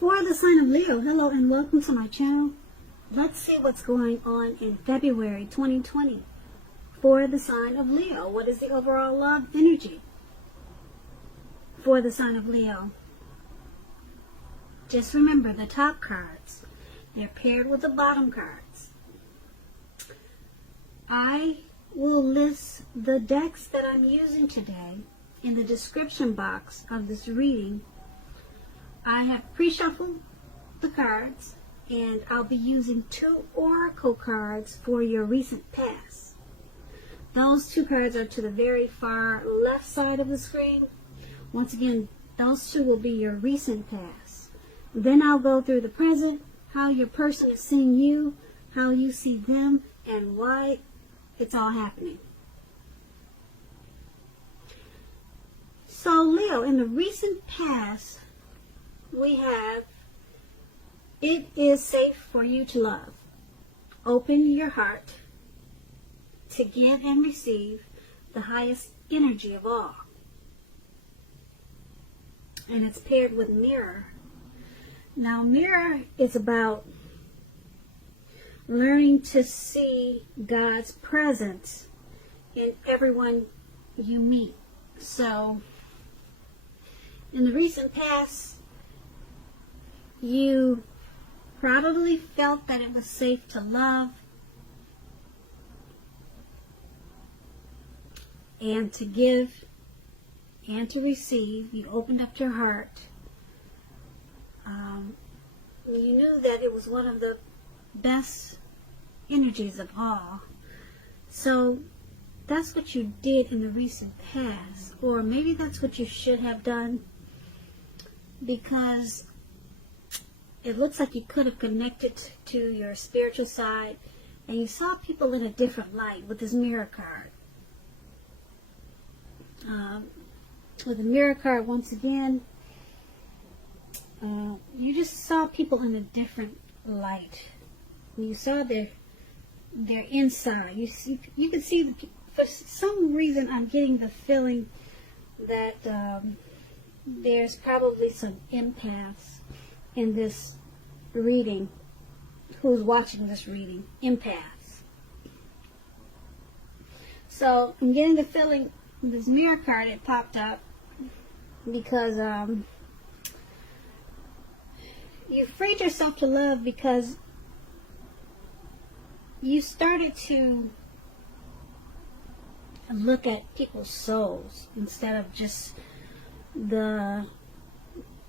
For the sign of Leo, hello and welcome to my channel. Let's see what's going on in February 2020. For the sign of Leo, what is the overall love energy? For the sign of Leo, just remember the top cards. They're paired with the bottom cards. I will list the decks that I'm using today in the description box of this reading. I have pre-shuffled the cards, and I'll be using 2 oracle cards for your recent past. Those 2 cards are to the very far left side of the screen. Once again, those 2 will be your recent past. Then I'll go through the present, how your person is seeing you, how you see them, and why it's all happening. So Leo, in the recent past, we have, it is safe for you to love. Open your heart to give and receive the highest energy of all. And it's paired with mirror. Now mirror is about learning to see God's presence in everyone you meet. So in the recent past, you probably felt that it was safe to love and to give and to receive. You opened up your heart. You knew that it was one of the best energies of all. So that's what you did in the recent past, or maybe that's what you should have done, because it looks like you could have connected to your spiritual side and you saw people in a different light with this mirror card. With the mirror card, once again, you just saw people in a different light. You saw their inside. You could see, for some reason I'm getting the feeling that there's probably some empaths in this reading, who's watching this reading, empaths. So I'm getting the feeling, this mirror card, it popped up because you freed yourself to love, because you started to look at people's souls instead of just the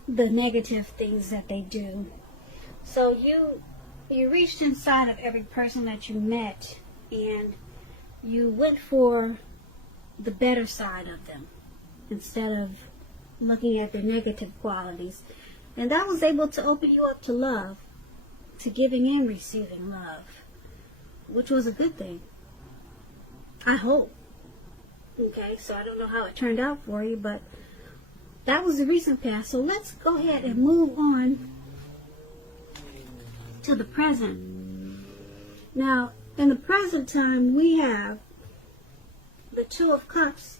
negative things that they do. So you reached inside of every person that you met, and you went for the better side of them instead of looking at their negative qualities. And that was able to open you up to love, to giving and receiving love, which was a good thing, I hope. Okay, so I don't know how it turned out for you, but that was the recent past. So let's go ahead and move on to the present. Now, in the present time, we have the 2 of Cups,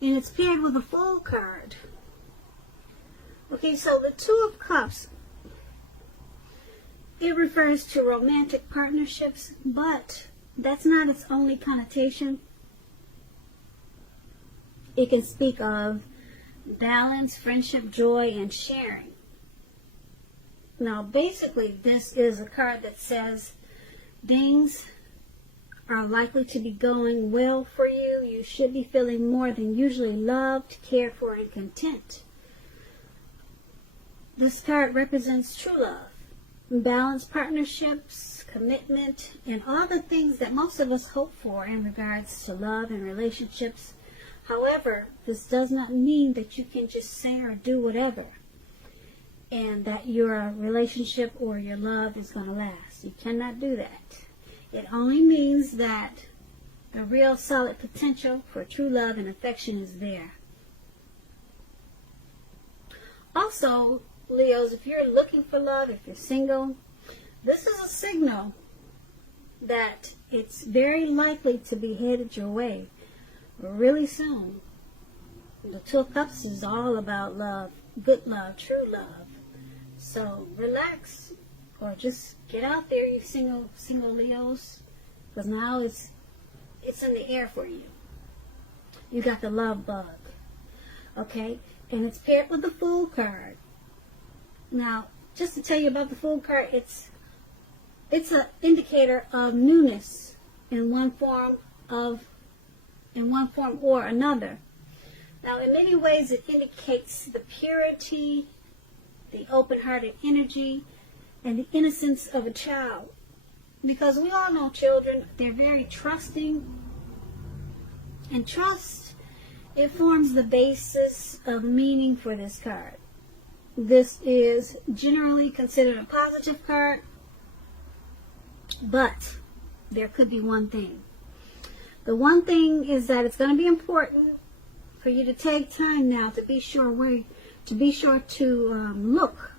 and it's paired with a Fool card. Okay, so the 2 of Cups, it refers to romantic partnerships, but that's not its only connotation. It can speak of balance, friendship, joy, and sharing. Now, basically, this is a card that says things are likely to be going well for you. You should be feeling more than usually loved, cared for, and content. This card represents true love, balanced partnerships, commitment, and all the things that most of us hope for in regards to love and relationships. However, this does not mean that you can just say or do whatever and that your relationship or your love is going to last. You cannot do that. It only means that the real solid potential for true love and affection is there. Also, Leos, if you're looking for love, if you're single, this is a signal that it's very likely to be headed your way really soon. The 2 of Cups is all about love, good love, true love. So relax, or just get out there, you single Leos, because now it's in the air for you. You got the love bug, okay? And it's paired with the Fool card. Now, just to tell you about the Fool card, it's an indicator of newness in one form or another. Now, in many ways, it indicates the purity, the open-hearted energy, and the innocence of a child. Because we all know children, they're very trusting. And trust, it forms the basis of meaning for this card. This is generally considered a positive card, but there could be one thing. The one thing is that it's going to be important for you to take time now to be sure to look.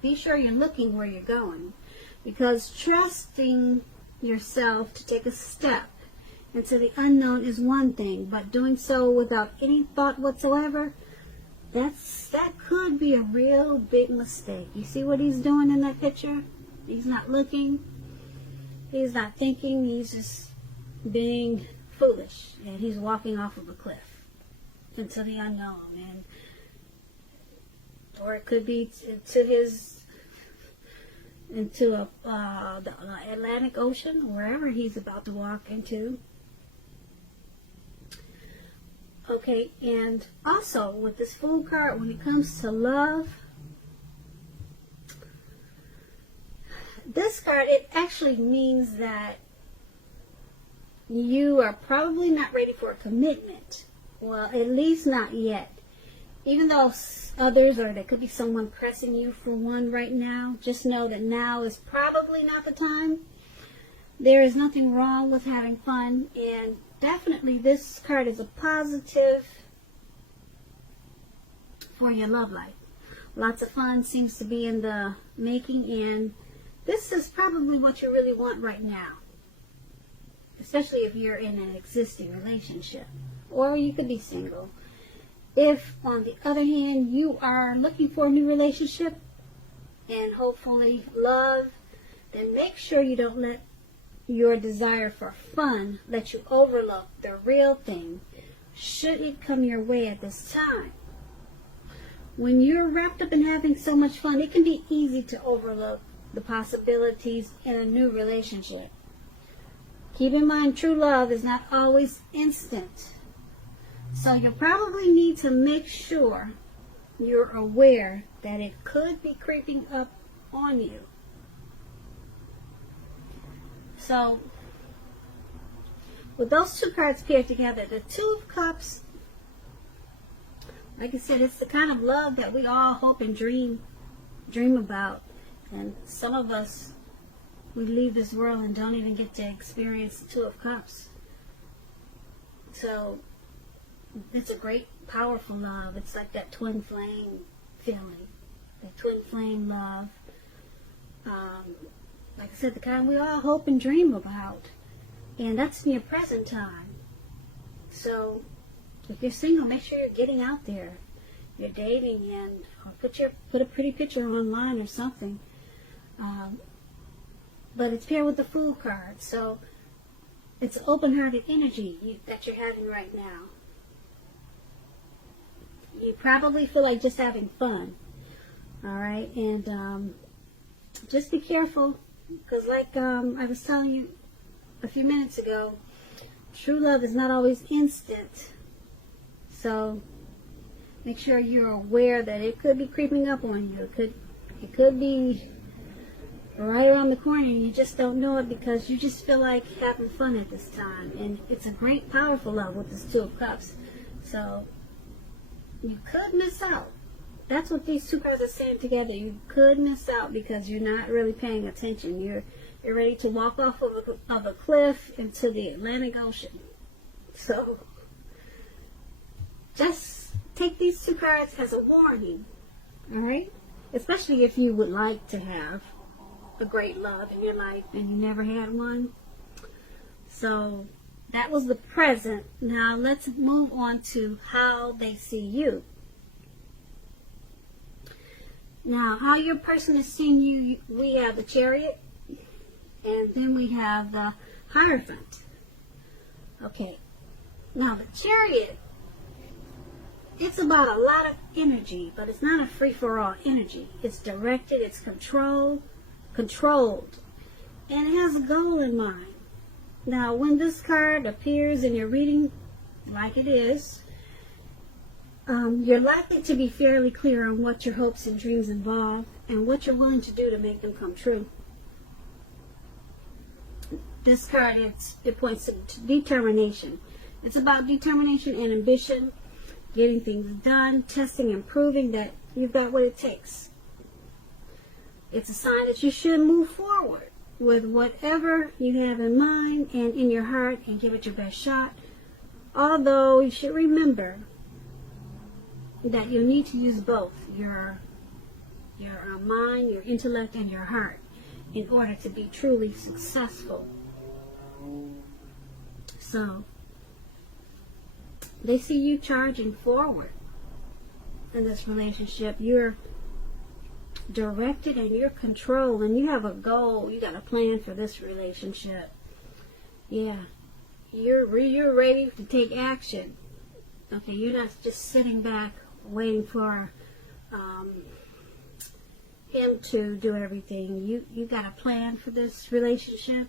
Be sure you're looking where you're going, because trusting yourself to take a step into the unknown is one thing, but doing so without any thought whatsoever, that could be a real big mistake. You see what he's doing in that picture? He's not looking. He's not thinking. He's just being foolish, and he's walking off of a cliff into the unknown, or it could be into the Atlantic Ocean, wherever he's about to walk into. Okay, and also with this Fool card, when it comes to love, this card, it actually means that you are probably not ready for a commitment. Well, at least not yet. Even though others, or there could be someone pressing you for one right now, just know that now is probably not the time. There is nothing wrong with having fun, and definitely this card is a positive for your love life. Lots of fun seems to be in the making, and this is probably what you really want right now, especially if you're in an existing relationship, or you could be single. If, on the other hand, you are looking for a new relationship and hopefully love, then make sure you don't let your desire for fun let you overlook the real thing, should it come your way at this time. When you're wrapped up in having so much fun, it can be easy to overlook the possibilities in a new relationship. Keep in mind, true love is not always instant. So you'll probably need to make sure you're aware that it could be creeping up on you. So, with those two cards paired together, the Two of Cups, like I said, it's the kind of love that we all hope and dream about. And some of us, we leave this world and don't even get to experience the Two of Cups. So, it's a great, powerful love. It's like that twin flame feeling, that twin flame love. Like I said, the kind we all hope and dream about. And that's in your present time. So, if you're single, make sure you're getting out there. You're dating, and or put a pretty picture online or something. But it's paired with the Fool card. So, it's open-hearted energy that you're having right now. You probably feel like just having fun. Alright? And just be careful. Because like I was telling you a few minutes ago, true love is not always instant. So make sure you're aware that it could be creeping up on you. It could be right around the corner, and you just don't know it because you just feel like having fun at this time. And it's a great, powerful love with this Two of Cups. So you could miss out. That's what these two cards are saying together. You could miss out because you're not really paying attention. You're ready to walk off of a cliff into the Atlantic Ocean. So just take these two cards as a warning. Alright? Especially if you would like to have a great love in your life and you never had one. So that was the present. Now let's move on to how they see you. Now, how your person is seeing you, we have the Chariot, and then we have the Hierophant. Okay, now the Chariot, it's about a lot of energy, but it's not a free-for-all energy. It's directed, it's controlled, and it has a goal in mind. Now, when this card appears in your reading, like it is, you're likely to be fairly clear on what your hopes and dreams involve and what you're willing to do to make them come true. This card, it points to determination. It's about determination and ambition, getting things done, testing and proving that you've got what it takes. It's a sign that you should move forward with whatever you have in mind and in your heart and give it your best shot. Although you should remember that you'll need to use both your mind, your intellect, and your heart in order to be truly successful. So, they see you charging forward in this relationship. You're directed and you're controlled, and you have a goal. You got a plan for this relationship. Yeah, you're ready to take action. Okay, you're not just sitting back waiting for him to do everything. You got a plan for this relationship,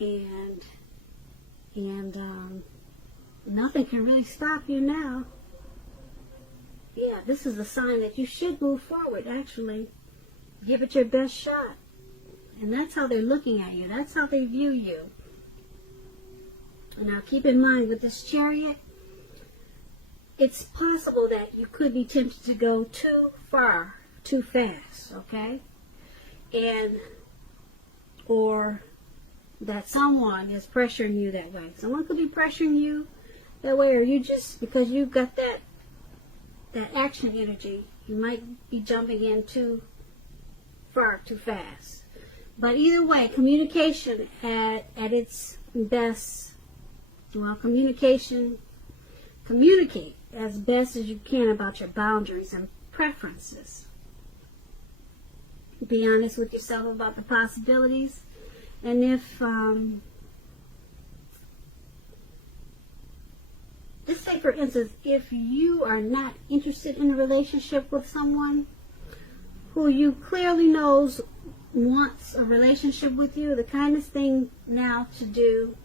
and nothing can really stop you now. Yeah, this is a sign that you should move forward, actually. Give it your best shot. And that's how they're looking at you. That's how they view you. And now keep in mind, with this Chariot, it's possible that you could be tempted to go too far, too fast, okay? Or that someone is pressuring you that way. Someone could be pressuring you that way, or you just, because you've got that action energy, you might be jumping in too far, too fast. But either way, communication at its best, communicate as best as you can about your boundaries and preferences. Be honest with yourself about the possibilities. And if, let's say for instance, if you are not interested in a relationship with someone who you clearly knows wants a relationship with you, the kindest thing now to do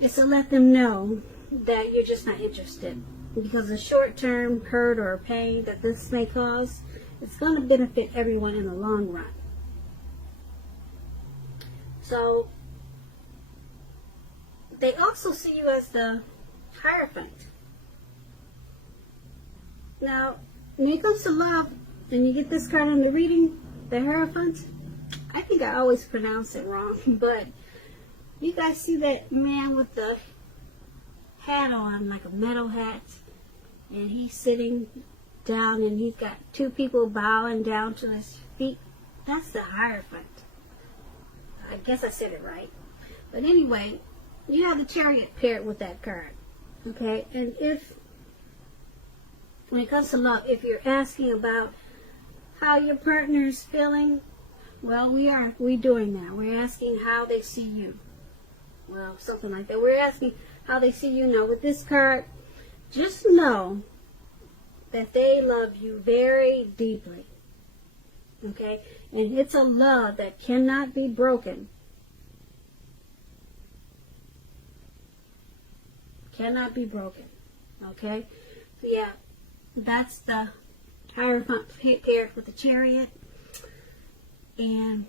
is to let them know that you're just not interested. Because the short-term hurt or pain that this may cause, it's going to benefit everyone in the long run. So, they also see you as the Hierophant. Now, when it comes to love, and you get this card in the reading, the Hierophant, I think I always pronounce it wrong, but you guys see that man with the hat on, like a metal hat, and he's sitting down and he's got two people bowing down to his feet? That's the Hierophant. I guess I said it right. But anyway, you have the Chariot paired with that card. Okay? And if, when it comes to love, if you're asking about how your partner is feeling, well, we're doing that. We're asking how they see you. Well, something like that. We're asking how they see you now. With this card, just know that they love you very deeply. Okay? And it's a love that cannot be broken. Cannot be broken. Okay? So yeah, that's the Hierophant paired with the Chariot. And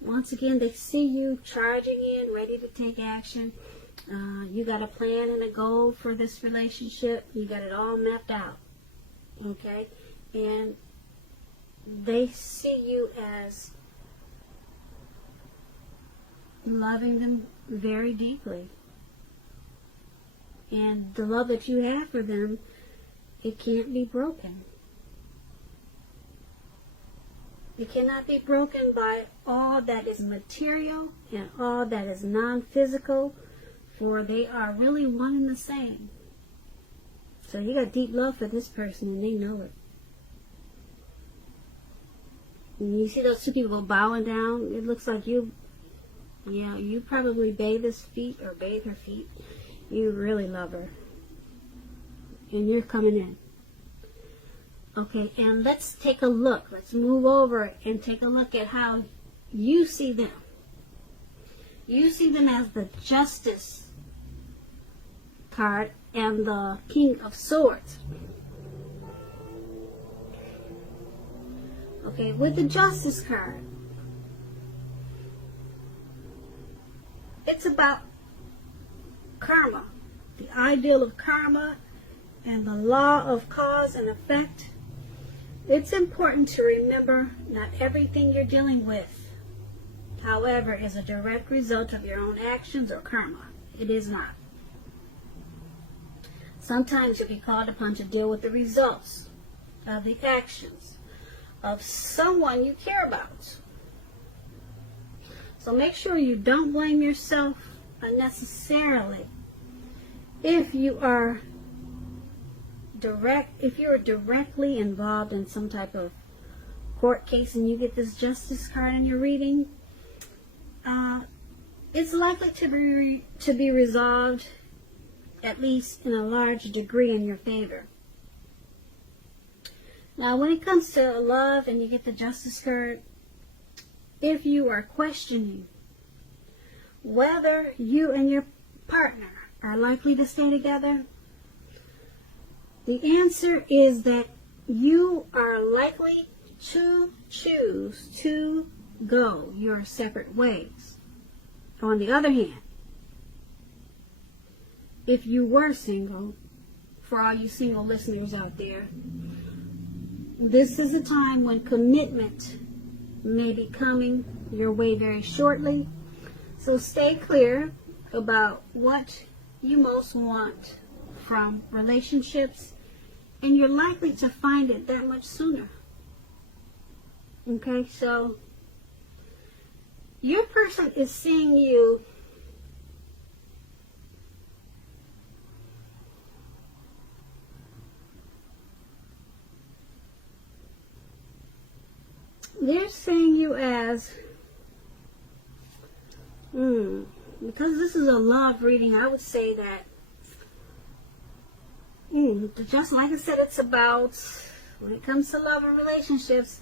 once again, they see you charging in, ready to take action. You got a plan and a goal for this relationship. You got it all mapped out. Okay? And they see you as loving them very deeply. And the love that you have for them, it can't be broken. It cannot be broken by all that is material and all that is non-physical, for they are really one and the same. So you got deep love for this person, and they know it. And you see those two people bowing down? It looks like you probably bathe his feet or bathe her feet. You really love her. And you're coming in. Okay, and let's take a look. Let's move over and take a look at how you see them. You see them as the Justice card and the King of Swords. Okay, with the Justice card, it's about karma, the ideal of karma and the law of cause and effect. It's important to remember not everything you're dealing with, however, is a direct result of your own actions or karma. It is not. Sometimes you'll be called upon to deal with the results of the actions of someone you care about. So make sure you don't blame yourself unnecessarily. If you're directly involved in some type of court case and you get this Justice card in your reading, it's likely to be resolved, at least in a large degree, in your favor. Now, when it comes to love and you get the Justice card, if you are questioning whether you and your partner are likely to stay together, the answer is that you are likely to choose to go your separate ways. On the other hand, if you were single, for all you single listeners out there, this is a time when commitment may be coming your way very shortly. So stay clear about what you most want from relationships, and you're likely to find it that much sooner. Okay, so your person is seeing you they're seeing you as because this is a love reading, I would say that just like I said, it's about, when it comes to love and relationships,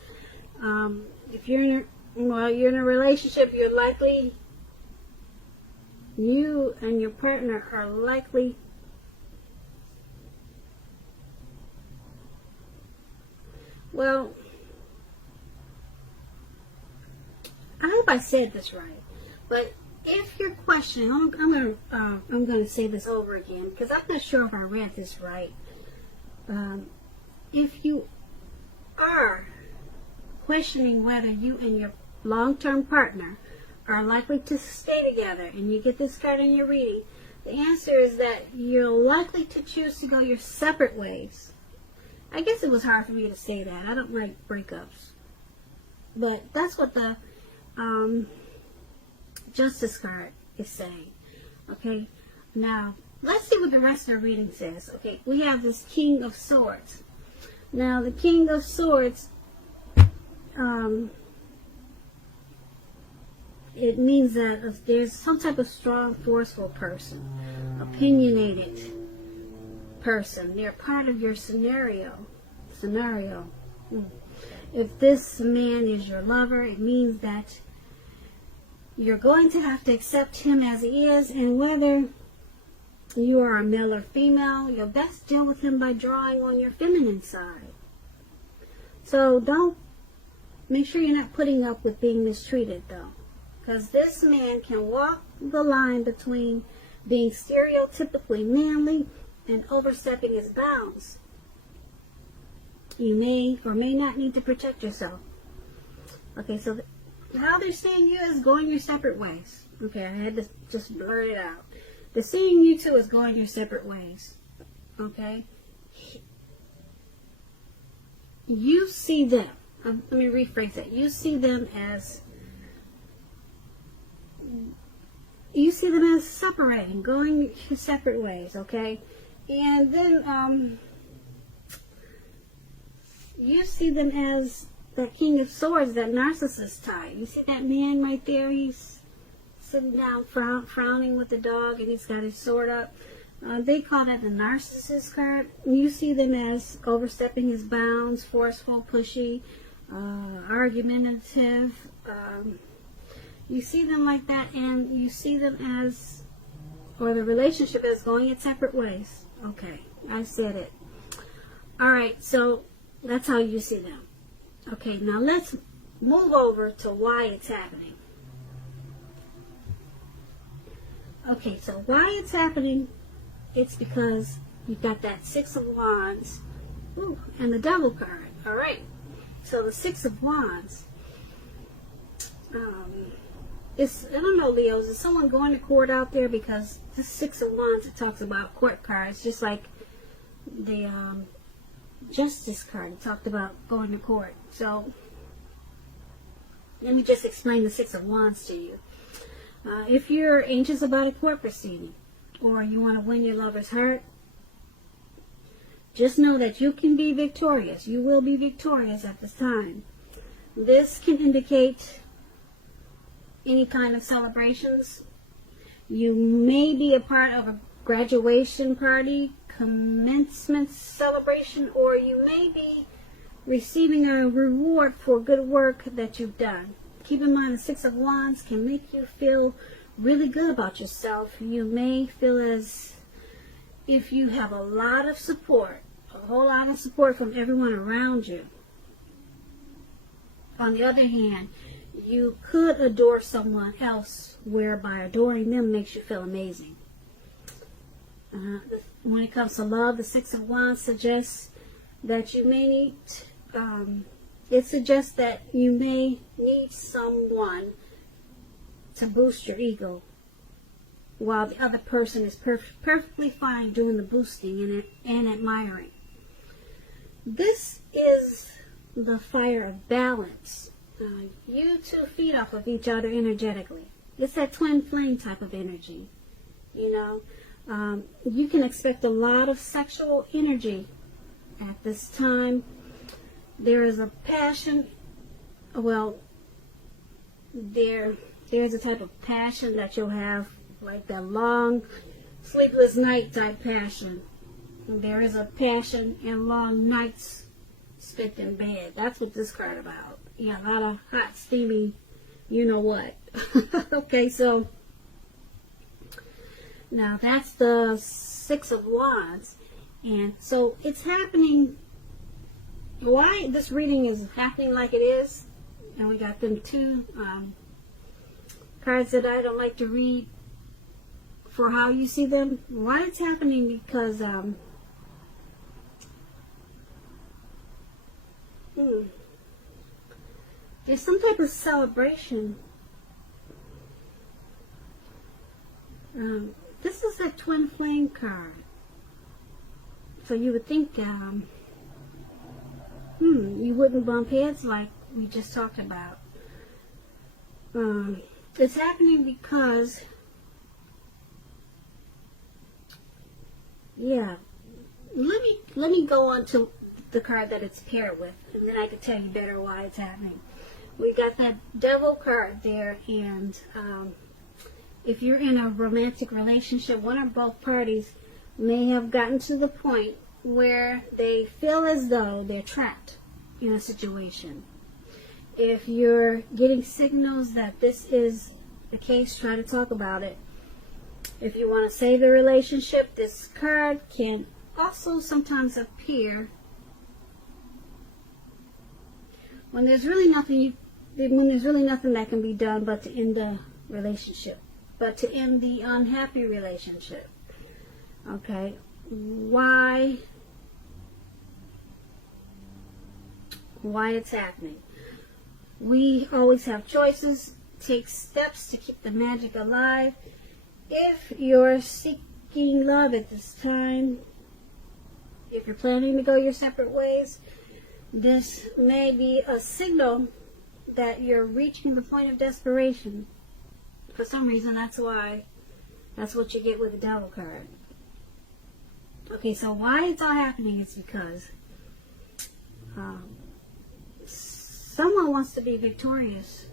if you're in a relationship, you and your partner are likely I hope I said this right, but if you're questioning, I'm going to say this over again because I'm not sure if I read this right. If you are questioning whether you and your long-term partner are likely to stay together, and you get this card in your reading, the answer is that you're likely to choose to go your separate ways. I guess it was hard for me to say that. I don't like breakups, but that's what the Justice card is saying. Okay, now let's see what the rest of the reading says. Okay, we have this King of Swords. Now the King of Swords, it means that there's some type of strong, forceful person, opinionated person. They're part of your scenario. If this man is your lover, it means that you're going to have to accept him as he is, and whether you are a male or female, you'll best deal with him by drawing on your feminine side. So make sure you're not putting up with being mistreated, though, because this man can walk the line between being stereotypically manly and overstepping his bounds. You may or may not need to protect yourself. Okay, so how they're seeing you is going your separate ways. Okay, I had to just blurt it out. They're seeing you two as going your separate ways. Okay? You see them. Let me rephrase that. You see them as separating, going your separate ways, okay? And then you see them as that King of Swords, that narcissist type. You see that man right there? He's sitting down frowning with the dog, and he's got his sword up. They call that the narcissist card. You see them as overstepping his bounds, forceful, pushy, argumentative. You see them like that, and you see them as, or the relationship is going its separate ways. Okay, I said it. Alright, so that's how you see them. Okay, now let's move over to why it's happening. Okay, so why it's happening, it's because you've got that Six of Wands, ooh, and the Devil card. Alright, so the Six of Wands, I don't know, Leos, is someone going to court out there? Because this Six of Wands, it talks about court cards, just like the Justice card. It talked about going to court. So, let me just explain the Six of Wands to you. If you're anxious about a court proceeding, or you want to win your lover's heart, just know that you can be victorious. You will be victorious at this time. This can indicate any kind of celebrations. You may be a part of a graduation party, commencement celebration, or you may be receiving a reward for good work that you've done. Keep in mind, the Six of Wands can make you feel really good about yourself. You may feel as if you have a lot of support, a whole lot of support from everyone around you. On the other hand, you could adore someone else, whereby adoring them makes you feel amazing. When it comes to love, the Six of Wands suggests that you may need, it suggests that you may need someone to boost your ego, while the other person is perfectly fine doing the boosting and admiring. This is the fire of balance. You two feed off of each other energetically. It's that twin flame type of energy. You know, you can expect a lot of sexual energy at this time. There is a passion. Well, there's a type of passion that you'll have, like that long, sleepless night type passion. There is a passion in long nights spent in bed. That's what this card about. Yeah, a lot of hot, steamy, you know what. Okay, so now that's the Six of Wands. And so it's happening. Why this reading is happening like it is, and we got them two cards that I don't like to read for how you see them. Why it's happening because there's some type of celebration. This is a twin flame card. So you would think you wouldn't bump heads like we just talked about. It's happening because, yeah, let me go on to the card that it's paired with, and then I can tell you better why it's happening. We got that Devil card there, and if you're in a romantic relationship, one or both parties may have gotten to the point where they feel as though they're trapped in a situation. If you're getting signals that this is the case, try to talk about it. If you want to save the relationship, this card can also sometimes appear when there's really nothing that can be done but to end the relationship, but to end the unhappy relationship. Okay, why it's happening? We always have choices. Take steps to keep the magic alive. If you're seeking love at this time, if you're planning to go your separate ways, this may be a signal that you're reaching the point of desperation. For some reason, that's what you get with the Devil card. Okay, so why it's all happening is because wants to be victorious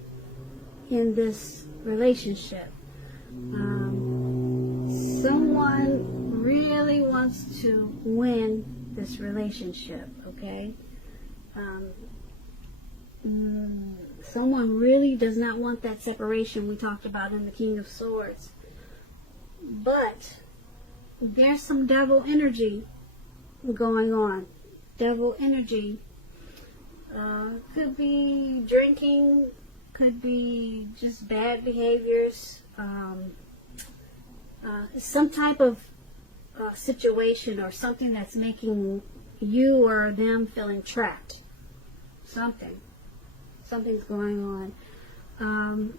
in this relationship. Someone really wants to win this relationship, okay? Someone really does not want that separation we talked about in the King of Swords. But there's some devil energy going on. Devil energy. Could be drinking, could be just bad behaviors, some type of situation or something that's making you or them feeling trapped. Something's going on.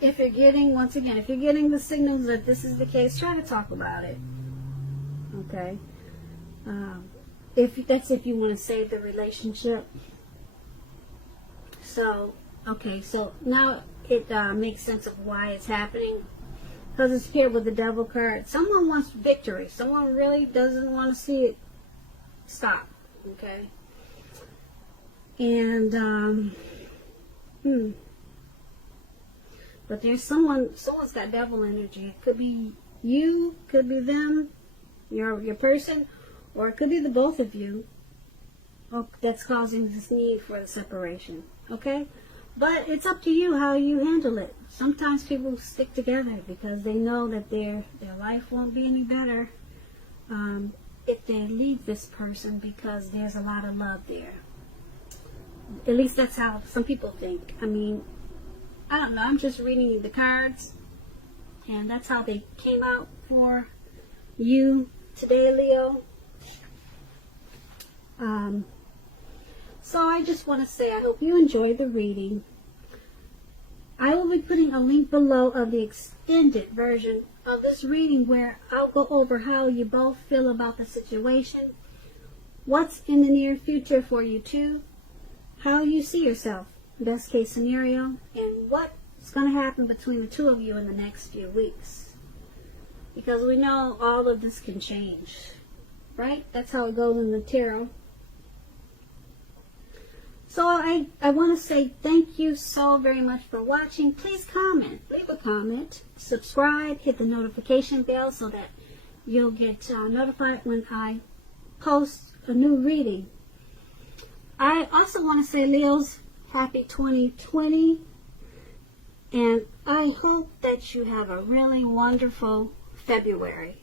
If you're getting, once again, if you're getting the signals that this is the case, try to talk about it. Okay? If you want to save the relationship. So, okay, so now it makes sense of why it's happening. Because it's here with the devil card. Someone wants victory. Someone really doesn't want to see it stop. Okay? And, but there's someone's got devil energy. It could be you, could be them, your person, or it could be the both of you that's causing this need for the separation. Okay? But it's up to you how you handle it. Sometimes people stick together because they know that their life won't be any better if they leave this person, because there's a lot of love there. At least that's how some people think. I mean, I don't know. I'm just reading you the cards, and that's how they came out for you today, Leo. So I just want to say I hope you enjoyed the reading. I will be putting a link below of the extended version of this reading where I'll go over how you both feel about the situation, what's in the near future for you two, how you see yourself, best case scenario, and what's going to happen between the two of you in the next few weeks. Because we know all of this can change, right? That's how it goes in the tarot. So I want to say thank you so very much for watching. Please comment, leave a comment, subscribe, hit the notification bell so that you'll get notified when I post a new reading. I also want to say, Leos, happy 2020, and I hope that you have a really wonderful February.